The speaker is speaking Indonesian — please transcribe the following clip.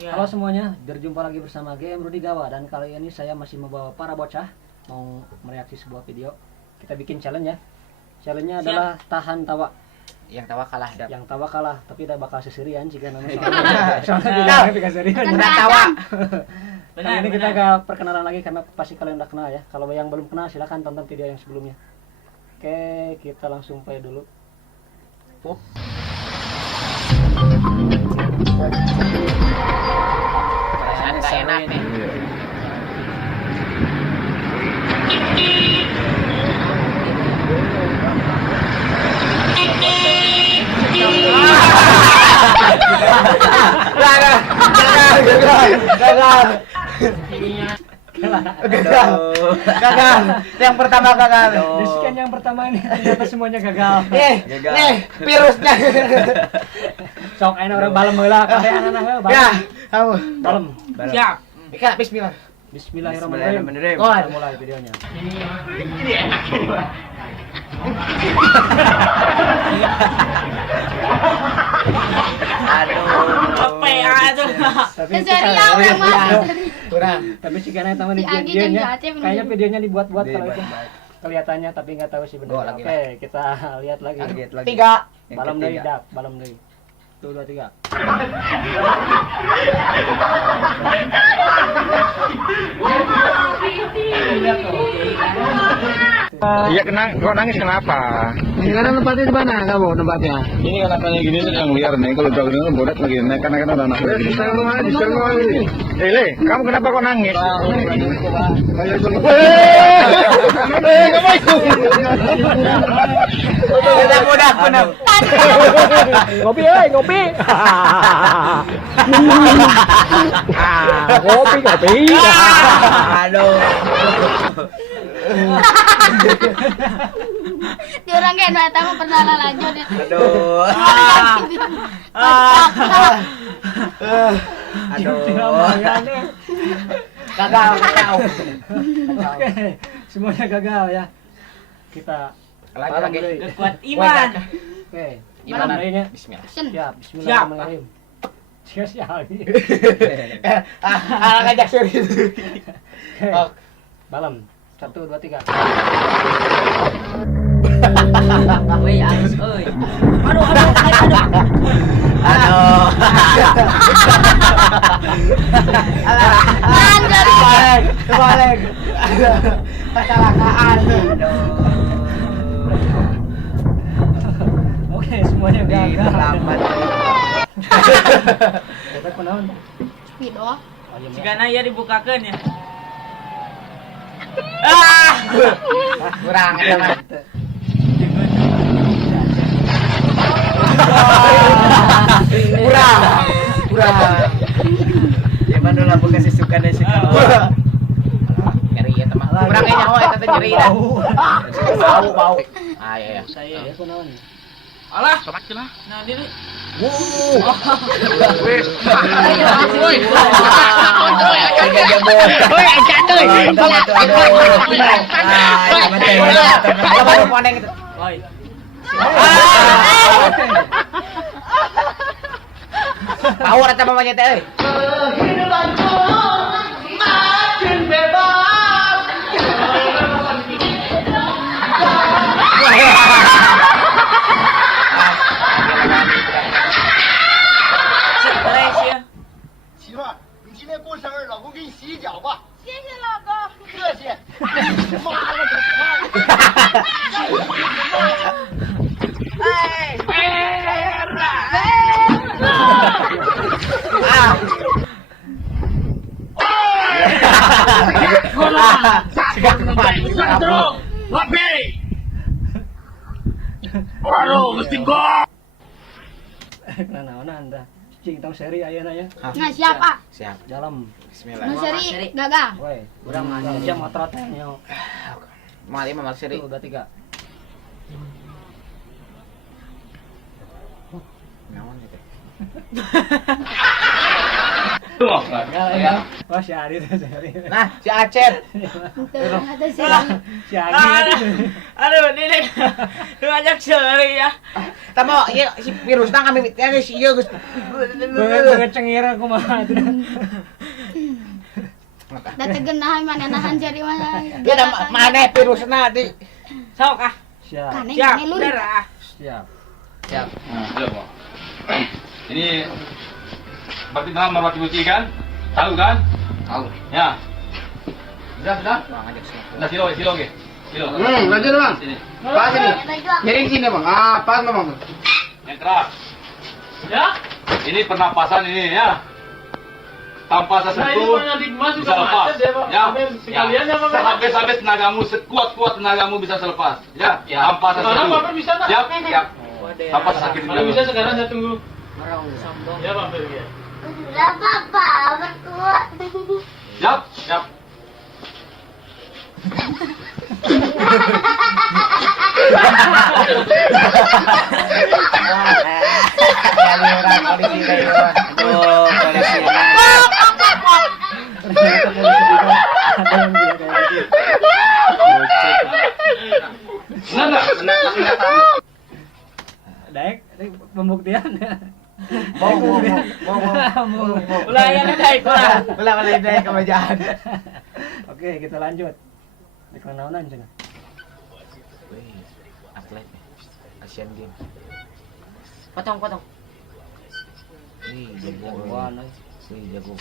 Ya. Halo semuanya, berjumpa lagi bersama GM Rudi Gawa. Dan kali ini saya masih membawa para bocah mau mereaksi sebuah video. Kita bikin challenge ya. Challenge-nya adalah tahan tawa. Yang tawa kalah. Yang tawa kalah, tapi udah bakal seserian jika namanya soalnya tidak seserian. Udah tawa. Kali ini kita agak perkenalan lagi karena pasti kalian udah kenal ya. Kalau yang belum kenal silahkan tonton video yang sebelumnya. Oke, kita langsung play dulu. Perasaan gak enak nih. Gagal. Yang pertama gagal. Di scan yang pertama ini ternyata semuanya gagal. Nih virusnya. Sok ayeuna orang balem heula kade anak-anak balem. Ya, kamu. Balem. Siap. Ika bismillah. Bismillahirrahmanirrahim. Mulai. Kita mulai videonya. Aduh. Tapi Kurang. tapi sih karena teman Si Agi videonya dan Jace kayaknya videonya dibuat-buat kalau itu Dibuat. kelihatannya, tapi nggak tahu sih Go benar. lagi Oke, kita lihat lagi. Tiga. Balem deui dak, balem deui. 1 2 3. Iya, kok nangis kenapa? Sekarang tempatnya di mana kamu tempatnya? Ini kan apanya gini yang liar nih, kalau jauh ini bodat lagi naik karena udah anak. Le, kamu kenapa kok nangis? Udah. Ngopi ngopi. Ngopi. Aduh. Di orang kayak no eta mah pernah lanjut. Aduh. Gagal. Oke, semuanya gagal ya. Kita Lagi. kuat Iman. Oke, Iman deuynya. Bismillah. Siap, bismillahirrahmanirrahim. Siap. Ngajak serius. Oke. Balem. 1 2 3. Woi, halus euy. Aduh. Aduh. Balik. Kecelakaan. Oke, semuanya gagal. Terlambat. Kita kunaon? Video. Jika ya dibukakan ya. Kurang ya, Mas. Kurang. Gimana dulu aku kasih suka deh sih. Nyeri ya, teman. Kurang ya nyawa eta teh nyeri dah. Bau. Ah, iya. Saya. Ya kunaon? Alah, nah diri. Woi. Power eta mamanya teh euy. Malaysia. 媳妇儿，你今天过生日，老公给你洗洗脚吧。谢谢老公。客气。妈了个快！Kenapa anda? Cing tong seri ayeuna ya. Nah, siapa? Siap. Dalam. Bismillah. Nu seri gagal. Woi, urang mah jam motor teh nyaho. Mali mah seri. 1 2 3. Naon gitu. Wah, si Adit, si Adit. Nah, si Acep. Tuh, ada sih. Si Adit. Aduh, ini lu ajak seri ya. Tamo, iya si virusna kami mitnya si ieu geus. Banget cengir aku mah. Da tegenahan mana nahan jari mana. Dia da maneh virusna di. Sok ah. Siap. Kaneh Siap, kaneh lu. darah. Siap. Siap. Ini berarti dalam merpati putih kan? Tahu kan? Tahu. Ya. Sudah. Bang ajak semua. Nah, kilo oke. Kilo. lanjut bang. Sini. Pas ini. Miring sini bang. Ah, pas bang. Yang keras. Ya. Ini pernapasan ini ya. Tanpa sesentuh bisa lepas. Ya. Sampai tenagamu sekuat tenagamu bisa selepas. Ya. Tanpa sesentuh. Siap. Tanpa sakit juga. Bisa sekarang saya tunggu. Ya, Pak. Ya. Enggak apa-apa, berkuat. Siap. Aliran polisi kayak aduh, polisi. Ternyata polisi juga ada yang bilang kayak gitu. Daek, pembuktian. Mau. Ulah ya naik ulah. Ulah dari kemejaan. Oke, kita lanjut. Dikon naonan cenah. Wih, atlet nih. Asian Games. Potong. Wih, jago. Wah, Wih, jago.